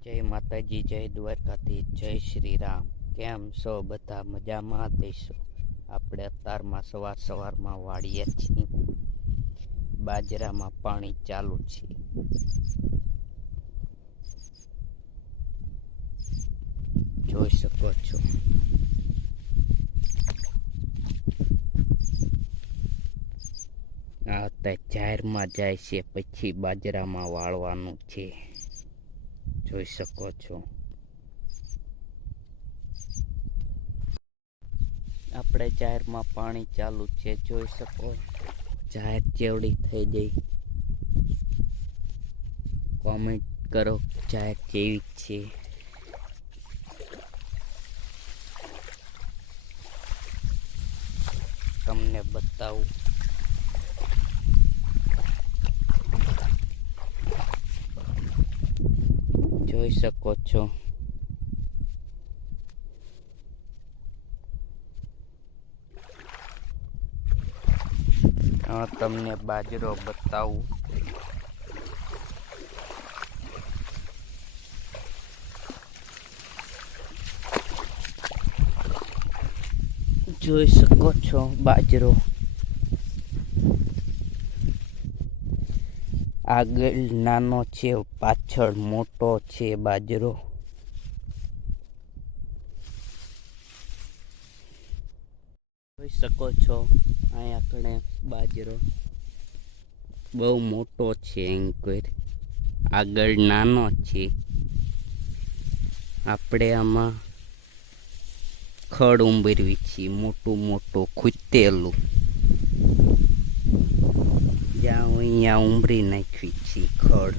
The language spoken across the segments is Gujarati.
જય માતાજી, જય દ્વારકાથી, જય શ્રી રામ. કેમ છો બધા? મજામાં દેશો? આપણે અત્યારમાં સવારમાં વાળીએ છીએ. બાજરામાં પાણી ચાલુ છે. જોઈ શકો છો. આ અત્યારે જાહેરમાં જાય છે, પછી બાજરામાં વાળવાનું છે. જોઈ શકો છો. આપણે જાહેરમાં પાણી ચાલુ છે, જોઈ શકો. જાહેર ચેવડી થઈ ગઈ. કોમેન્ટ કરો જાહેર કેવી છે. તમને બતાવું. જોઈ શકો છો. તમને બાજરો બતાવું. જોઈ શકો છો બાજરો. આગળ નાનો છે, પાછળ મોટો છે બાજરો. જોઈ શકો છો. અહીંયા કણે બાજરો બહુ મોટો છે. એન્કર આગળ નાનો છે. આપણે આમાં ખડ ઉંબરવી છીએ, મોટું મોટું ખૂટેલું. જ્યાં અહીંયા ઉંબરી નાખવી છીએ ખડ.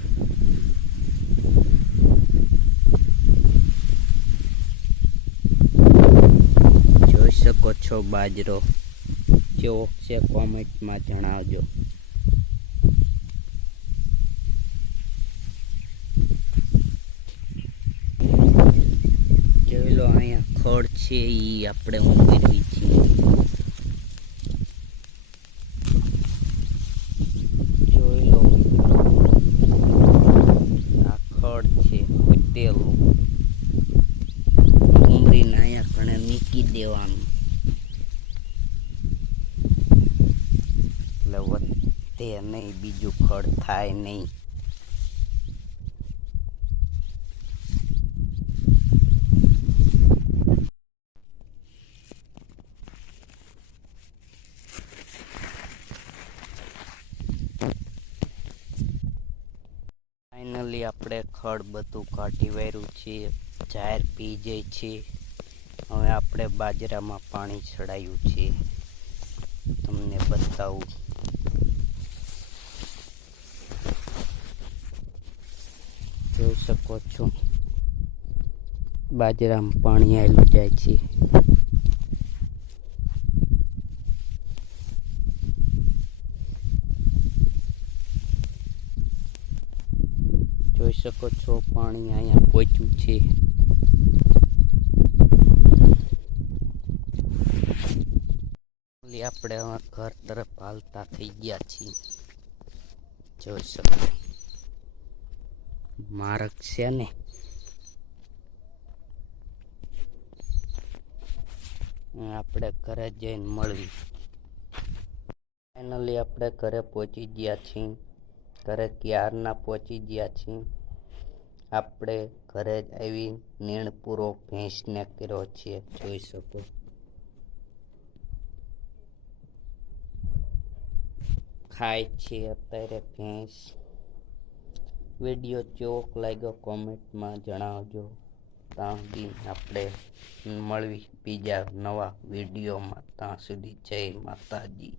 જોઈ શકો છો બાજરો કેવો છે, કોમેન્ટમાં જણાવજો. જોઈ લો, અહીંયા ખડ છે, એ આપણે ઉંબરવી છીએ. જોઈ લો, આ ખડ છે ખૂટેલું. ઉંબરીને અહીંયા કણે મૂકી દેવાનું, એટલે વધે નહીં, બીજું ખડ થાય નહીં. ફાઇનલી આપણે ખડ બધું કાઢી વાર્યું છે. જાહેર પી જાય છે. હવે આપણે બાજરામાં પાણી ચડાવ્યું છે. તમને બતાવું. જોઈ શકો છો, બાજરામાં પાણી આવેલું જાય છે. જોઈ શકો છો, પાણી અહીંયા પહોંચ્યું છે. આપણે હવે ઘર તરફ હાલતા થઈ ગયા છીએ. જોઈ શકો, માર્ગ છે ને. આપણે ઘરે જઈને મળવી. ફાઇનલી આપણે ઘરે પહોંચી ગયા છીએ. ઘરે ક્યારના પહોંચી ગયા છીએ. આપણે ઘરે જ આવી નીણ પૂરો ભેંસને કર્યો છે. જોઈ શકો. ખાય છે અત્યારે ભેંસ. વિડીયો ચોક લાગ્યો કોમેન્ટમાં જણાવજો. ત્યાં સુધી આપણે મળવી બીજા નવા વિડીયોમાં. ત્યાં સુધી જય માતાજી.